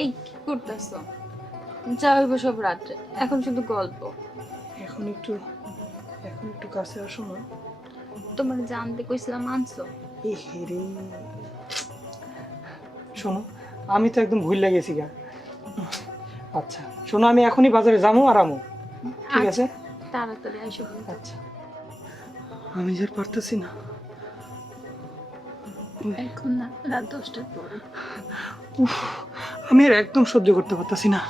এই কি করতেছ? যা হইব সব রাত্রে। এখন শুধু গল্প। এখন একটু এখন একটু কাছে আসো না। তোমার জানতে কইছিলাম আনছো। হেরে। শোনো আমি তো একদম ভুল গেছি গা। আচ্ছা শোনো আমি এখনই বাজারে যাব আর আমো। ঠিক আছে? তাড়াতাড়ি আইসো। আচ্ছা। আমি যে আর পারতেছি না। এখন না রাত দশটার পরে। উফ, আমি আর একদম সহ্য করতে পারতেছি না।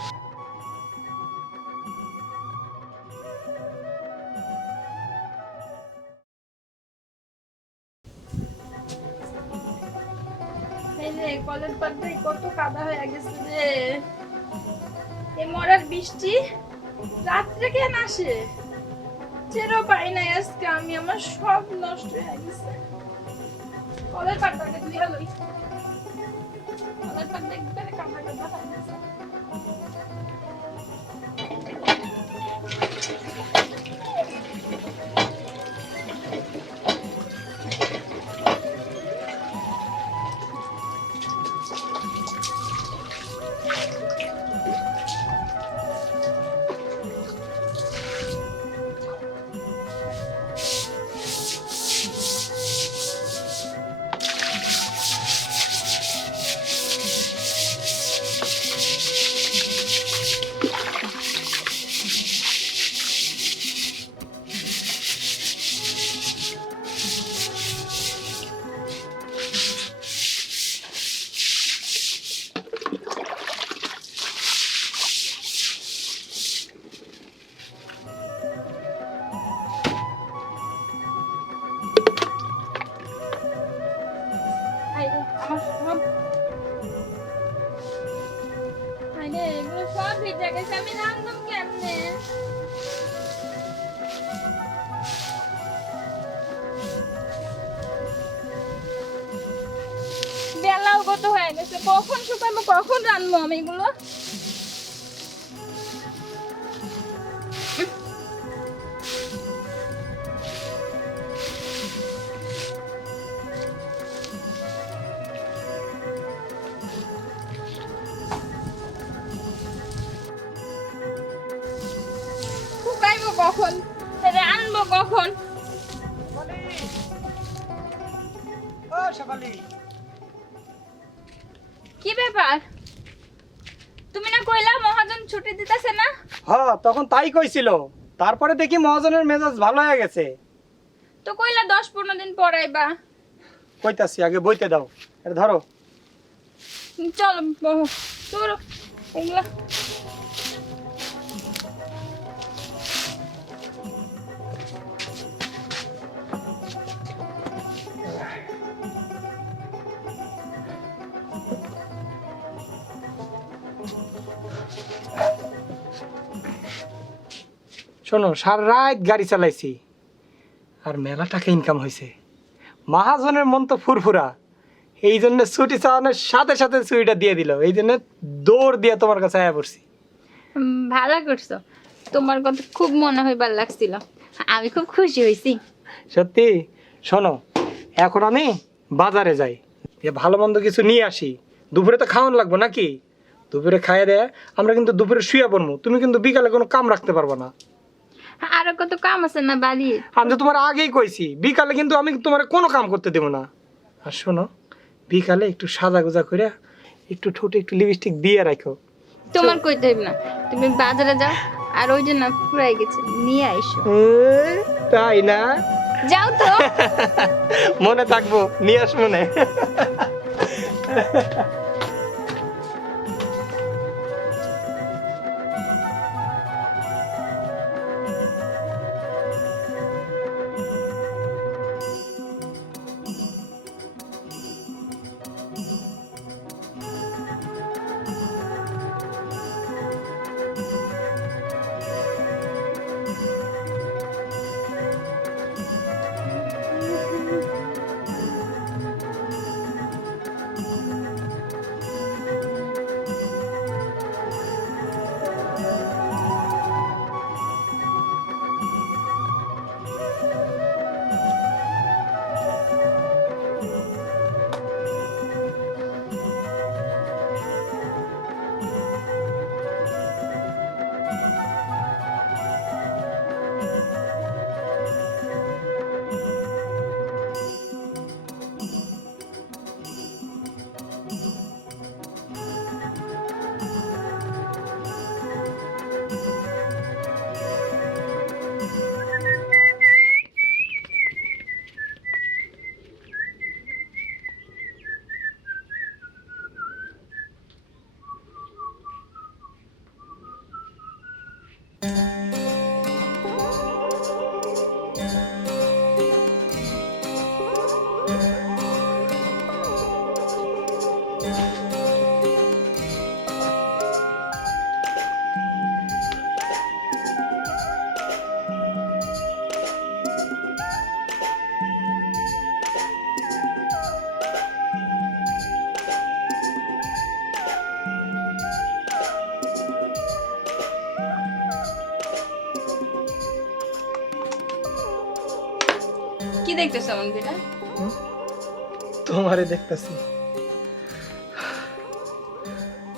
কলের কত কাদা হয়ে গেছে মরার বৃষ্টি রাত্রে পাই আজকে, আমি আমার সব নষ্ট হয়ে গেছে। কলের পাড়টাকে তুই হলো কলের কখন শুকাবো কখন রান্নবো আমি এগুলো? শুকাইবো কখন? রানবো কখন? ও কি ব্যাপার তুমি না কইলা মহাজন ছুটি দিতেছে না? হ্যাঁ তখন তাই কইছিল। তারপরে দেখি মহাজনের মেজাজ ভালো হয়ে গেছে। তো কইলা দশ পনেরো দিন পরাইবা কইতাছি আগে বইতে দাও। এটা ধরো। চলো তোর এগুলা শোনো সারা রাত গাড়ি চালাইছি। আর মেলা টাকা ইনকাম হয়েছে মহাজনের মন তো ফুরফুরা। এই জন্য ছুটি চাওয়ানোর সাথে সাথে ছুটিটা দিয়ে দিল। এই জন্য দৌড় দিয়ে তোমার কাছে আয়া পড়ছি। ভালো করছ। তোমার কথা খুব মনে হইবার লাগছিল। আমি খুব খুশি হয়েছি সত্যি? শোনো এখন আমি বাজারে যাই। যে ভালো মন্দ কিছু নিয়ে আসি। দুপুরে তো খাওয়ান লাগবো নাকি? দুপুরে খাইয়ে দেয় আমরা কিন্তু দুপুরে শুয়ে পড়ব তুমি কিন্তু বিকালে কোনো কাম রাখতে পারব না। আরও কত কাম আছে না বাড়ির আমি তো তোমার আগেই কইছি বিকালে কিন্তু আমি তোমার কোনো কাম করতে দেবো না। আর শোনো বিকালে একটু সাজা গোজা করে একটু ঠোঁটে একটু লিপস্টিক দিয়ে রাখো। তোমার কইতে হইব না তুমি বাজারে যাও আর ওই যে না ফুরাই গেছে নিয়ে আইসো। তাই না? যাও তো। মনে থাকব নিয়ে আস মনে দেখতেছ এমন করে তোমারে দেখতেছি।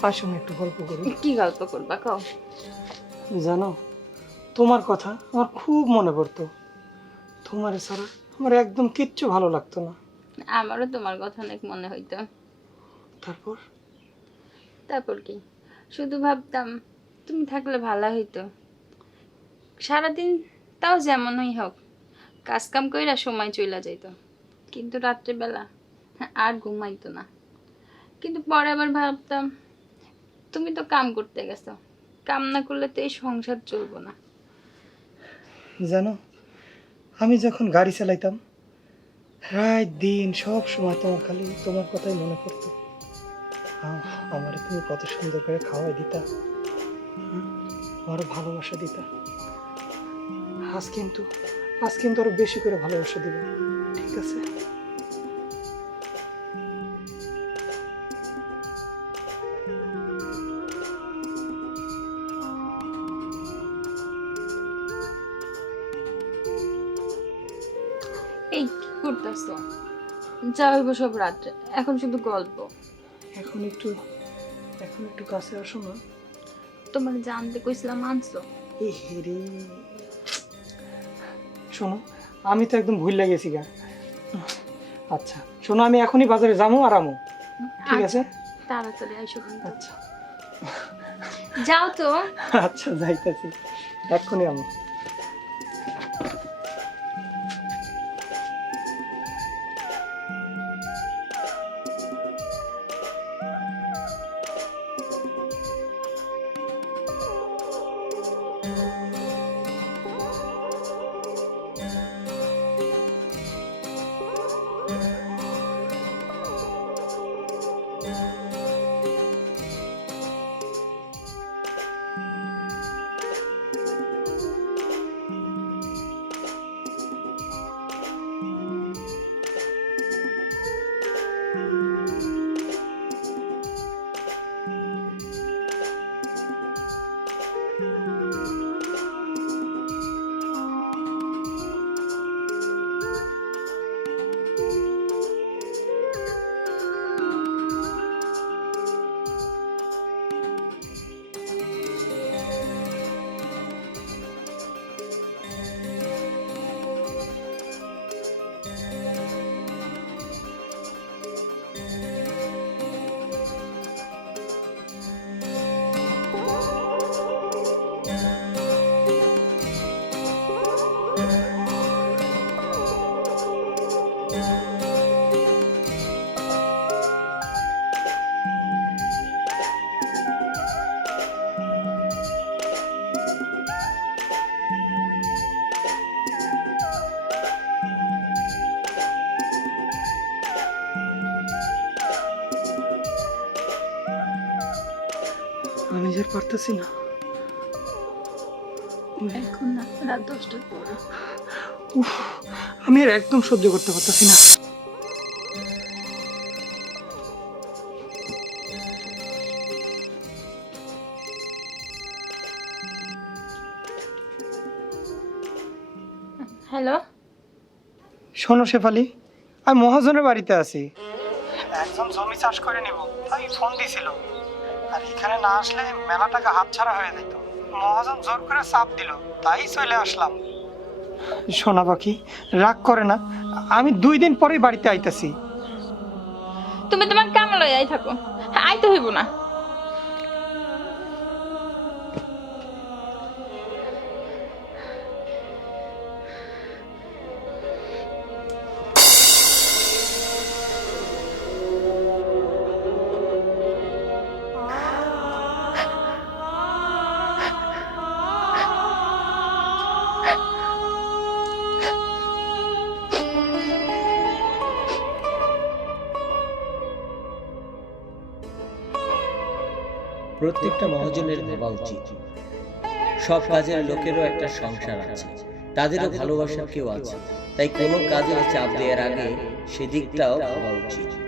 আসুন একটু গল্প করি। কি গল্প করবা কও? জানো তোমার কথা আমার খুব মনে পড়তো। তোমার ছাড়া আমার একদম কিচ্ছু ভালো লাগতো না। আমারও তোমার কথা অনেক মনে হইতো। তারপর? তারপর কি? শুধু ভাবতাম তুমি থাকলে ভালো হইতো। সারাদিন তাও যেমনই হোক কাজ কাম কইরা সময় চইলা যাইতো। কিন্তু রাত্রেবেলা আর ঘুমাইতো না। কিন্তু পরে আবার ভাবতাম, তুমি তো কাম করতে গেছো। কাম না করলে তো এই সংসার চলবো না। জানো, আমি যখন গাড়ি চালাইতাম, রাত, দিন, সব সময় তোমার খালি তোমার কথাই মনে পড়তো। আমার তুমি কত সুন্দর করে খাওয়াই দিতা আমার ভালোবাসা দিতা। আজ কিন্তু আজ কিন্তু আরও বেশি করে ভালোবাসা দিব। ঠিক আছে? এই কি করতেছো? যা হইব সব রাত্রে। এখন শুধু গল্প। এখন একটু এখন একটু কাছে আসো না। তোমার জানতে কইছিলাম আনছো? এই হেরে শোনো আমি তো একদম ভুল লাগেছি গা। আচ্ছা শোনো আমি এখনই বাজারে যাব আর আমো। ঠিক আছে? তাড়াতাড়ি আইসো আচ্ছা। যাও তো। আচ্ছা যাইতেছি। এক্ষুনি আমো। আমি যে পারতেছি না। এখন না রাত দশটার পর। উফ, আমি আর একদম সহ্য করতে পারতেছি না। হ্যালো? শোনো শেফালি আমি মহাজনের বাড়িতে আছি। একজন জমি চাষ করে নিব তাই ফোন দিছিল। আর এখানে না আসলে মেলা টাকা হাত ছাড়া হয়ে যেত। মহাজন জোর করে চাপ দিল তাই চলে আসলাম। সোনা পাখি রাগ করে না। আমি দুই দিন পরেই বাড়িতে আইতাছি। তুমি তোমার কাম আই থাকো। আইতে হইব না। প্রত্যেকটা মহাজনের ভাবা উচিত। সব কাজের লোকেরও একটা সংসার আছে। তাদেরও ভালোবাসার কেউ আছে। তাই কোনো কাজে চাপ দেওয়ার আগে সেদিকটাও ভাবা উচিত।